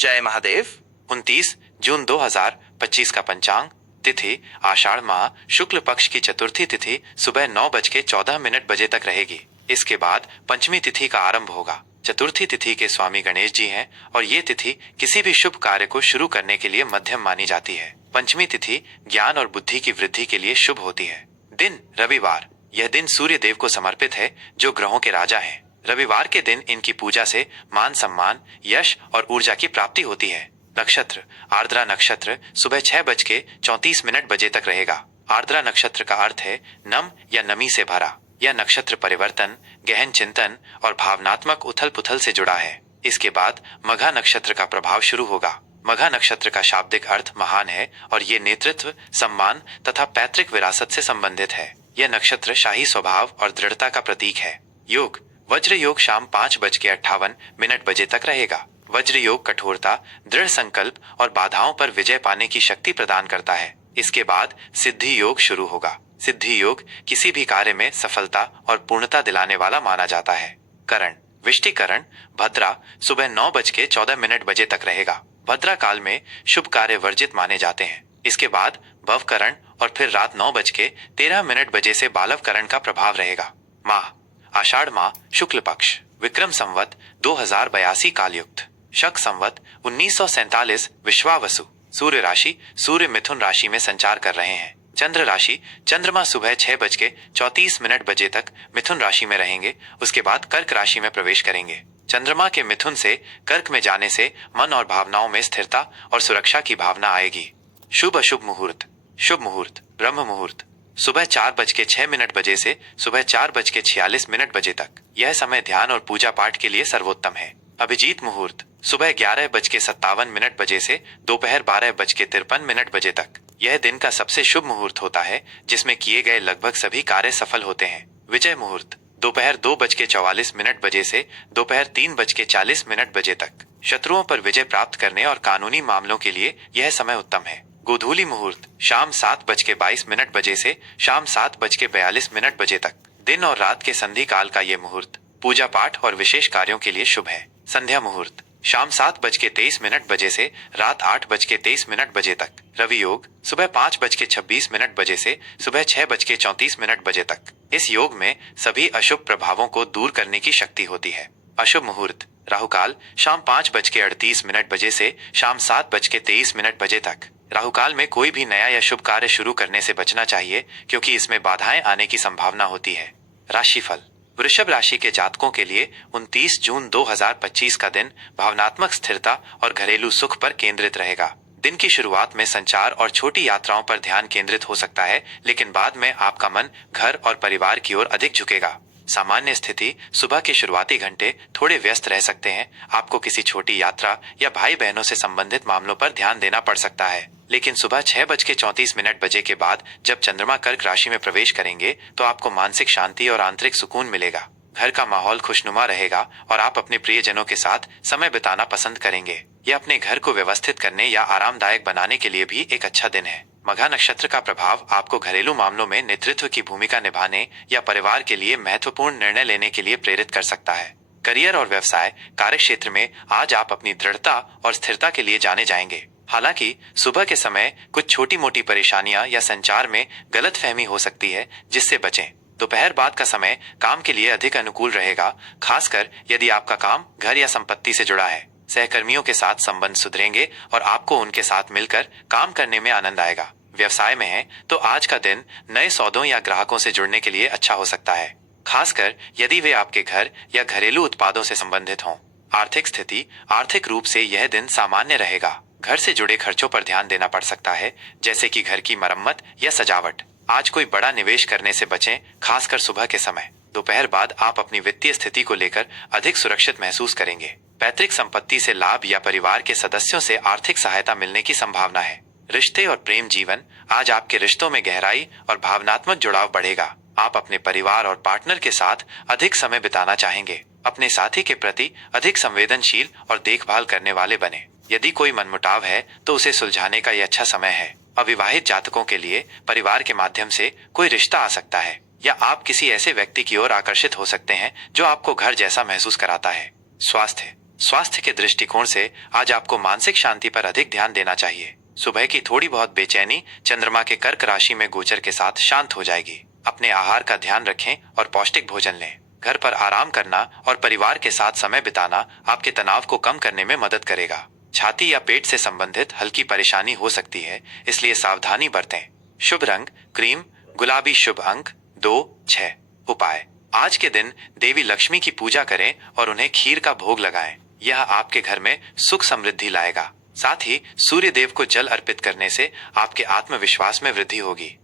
जय महादेव। 29 जून 2025 का पंचांग। तिथि आषाढ़ माह शुक्ल पक्ष की चतुर्थी तिथि सुबह 9:14 बजे तक रहेगी। इसके बाद पंचमी तिथि का आरंभ होगा। चतुर्थी तिथि के स्वामी गणेश जी हैं और ये तिथि किसी भी शुभ कार्य को शुरू करने के लिए मध्यम मानी जाती है। पंचमी तिथि ज्ञान और बुद्धि की वृद्धि के लिए शुभ होती है। दिन रविवार। यह दिन सूर्य देव को समर्पित है जो ग्रहों के राजा हैं। रविवार के दिन इनकी पूजा से मान सम्मान, यश और ऊर्जा की प्राप्ति होती है। नक्षत्र आर्द्रा नक्षत्र सुबह 6:34 बजे तक रहेगा। आर्द्रा नक्षत्र का अर्थ है नम या नमी से भरा। यह नक्षत्र परिवर्तन, गहन चिंतन और भावनात्मक उथल पुथल से जुड़ा है। इसके बाद मघा नक्षत्र का प्रभाव शुरू होगा। मघा नक्षत्र का शाब्दिक अर्थ महान है और ये नेतृत्व, सम्मान तथा पैतृक विरासत से संबंधित है। यह नक्षत्र शाही स्वभाव और दृढ़ता का प्रतीक है। योग वज्र योग शाम 5:58 बजे तक रहेगा। वज्र योग कठोरता, दृढ़ संकल्प और बाधाओं पर विजय पाने की शक्ति प्रदान करता है। इसके बाद सिद्धि योग शुरू होगा। सिद्धि योग किसी भी कार्य में सफलता और पूर्णता दिलाने वाला माना जाता है। करण विष्टिकरण भद्रा सुबह 9:14 बजे तक रहेगा। भद्रा काल में शुभ कार्य वर्जित माने जाते हैं। इसके बाद भवकरण और फिर रात 9:13 बजे से बालवकरण का प्रभाव रहेगा। माह आषाढ़ माह शुक्ल पक्ष विक्रम संवत 2082 कालयुक्त शक संवत 1947 विश्वावसु। सूर्य राशि सूर्य मिथुन राशि में संचार कर रहे हैं। चंद्र राशि चंद्रमा सुबह 6:34 बजे तक मिथुन राशि में रहेंगे। उसके बाद कर्क राशि में प्रवेश करेंगे। चंद्रमा के मिथुन से कर्क में जाने से मन और भावनाओं में स्थिरता और सुरक्षा की भावना आएगी। शुभ अशुभ मुहूर्त। शुभ मुहूर्त ब्रह्म मुहूर्त सुबह 4:06 बजे से सुबह 4:46 बजे तक। यह समय ध्यान और पूजा पाठ के लिए सर्वोत्तम है। अभिजीत मुहूर्त सुबह 11:57 बजे से दोपहर 12:53 बजे तक। यह दिन का सबसे शुभ मुहूर्त होता है जिसमें किए गए लगभग सभी कार्य सफल होते हैं। विजय मुहूर्त दोपहर 2:44 बजे से दोपहर 3:40 बजे तक। शत्रुओं पर विजय प्राप्त करने और कानूनी मामलों के लिए यह समय उत्तम है। गोधूली मुहूर्त शाम 7:22 बजे से शाम 7:42 बजे तक। दिन और रात के संधि काल का ये मुहूर्त पूजा पाठ और विशेष कार्यों के लिए शुभ है। संध्या मुहूर्त शाम 7:23 बजे से रात 8:23 बजे तक। रवि योग सुबह 5:26 बजे से सुबह 6:34 बजे तक। इस योग में सभी अशुभ प्रभावों को दूर करने की शक्ति होती है। अशुभ मुहूर्त राहुकाल शाम 5:38 बजे से शाम 7:23 बजे तक। राहुकाल में कोई भी नया या शुभ कार्य शुरू करने से बचना चाहिए क्योंकि इसमें बाधाएं आने की संभावना होती है। राशिफल वृषभ राशि के जातकों के लिए 29 जून 2025 का दिन भावनात्मक स्थिरता और घरेलू सुख पर केंद्रित रहेगा। दिन की शुरुआत में संचार और छोटी यात्राओं पर ध्यान केंद्रित हो सकता है, लेकिन बाद में आपका मन घर और परिवार की ओर अधिक झुकेगा। सामान्य स्थिति सुबह के शुरुआती घंटे थोड़े व्यस्त रह सकते हैं। आपको किसी छोटी यात्रा या भाई बहनों से संबंधित मामलों पर ध्यान देना पड़ सकता है, लेकिन सुबह 6:34 बजे के बाद जब चंद्रमा कर्क राशि में प्रवेश करेंगे तो आपको मानसिक शांति और आंतरिक सुकून मिलेगा। घर का माहौल खुशनुमा रहेगा और आप अपने प्रियजनों के साथ समय बिताना पसंद करेंगे। यह अपने घर को व्यवस्थित करने या आरामदायक बनाने के लिए भी एक अच्छा दिन है। मघा नक्षत्र का प्रभाव आपको घरेलू मामलों में नेतृत्व की भूमिका निभाने या परिवार के लिए महत्वपूर्ण निर्णय लेने के लिए प्रेरित कर सकता है। करियर और व्यवसाय कार्य क्षेत्र में आज आप अपनी दृढ़ता और स्थिरता के लिए जाने जाएंगे। हालांकि सुबह के समय कुछ छोटी मोटी परेशानियां या संचार में गलतफहमी हो सकती है, जिससे बचें। दोपहर बाद का समय काम के लिए अधिक अनुकूल रहेगा, खासकर यदि आपका काम घर या संपत्ति से जुड़ा है। सहकर्मियों के साथ संबंध सुधरेंगे और आपको उनके साथ मिलकर काम करने में आनंद आएगा। व्यवसाय में है तो आज का दिन नए सौदों या ग्राहकों से जुड़ने के लिए अच्छा हो सकता है, खासकर यदि वे आपके घर या घरेलू उत्पादों से संबंधित हों। आर्थिक स्थिति आर्थिक रूप से यह दिन सामान्य रहेगा। घर से जुड़े खर्चों पर ध्यान देना पड़ सकता है, जैसे कि घर की मरम्मत या सजावट। आज कोई बड़ा निवेश करने से बचें, खासकर सुबह के समय। दोपहर बाद आप अपनी वित्तीय स्थिति को लेकर अधिक सुरक्षित महसूस करेंगे। पैतृक संपत्ति से लाभ या परिवार के सदस्यों से आर्थिक सहायता मिलने की संभावना है। रिश्ते और प्रेम जीवन आज आपके रिश्तों में गहराई और भावनात्मक जुड़ाव बढ़ेगा। आप अपने परिवार और पार्टनर के साथ अधिक समय बिताना चाहेंगे। अपने साथी के प्रति अधिक संवेदनशील और देखभाल करने वाले बने। यदि कोई मनमुटाव है तो उसे सुलझाने का यह अच्छा समय है। अविवाहित जातकों के लिए परिवार के माध्यम से कोई रिश्ता आ सकता है या आप किसी ऐसे व्यक्ति की ओर आकर्षित हो सकते हैं जो आपको घर जैसा महसूस कराता है। स्वास्थ्य स्वास्थ्य के दृष्टिकोण से आज आपको मानसिक शांति पर अधिक ध्यान देना चाहिए। सुबह की थोड़ी बहुत बेचैनी चंद्रमा के कर्क राशि में गोचर के साथ शांत हो जाएगी। अपने आहार का ध्यान रखें और पौष्टिक भोजन लें। घर पर आराम करना और परिवार के साथ समय बिताना आपके तनाव को कम करने में मदद करेगा। छाती या पेट से संबंधित हल्की परेशानी हो सकती है, इसलिए सावधानी बरतें। शुभ रंग क्रीम गुलाबी, शुभ अंक 2, 6। उपाय, आज के दिन देवी लक्ष्मी की पूजा करें और उन्हें खीर का भोग लगाएं। यह आपके घर में सुख समृद्धि लाएगा। साथ ही सूर्य देव को जल अर्पित करने से आपके आत्मविश्वास में वृद्धि होगी।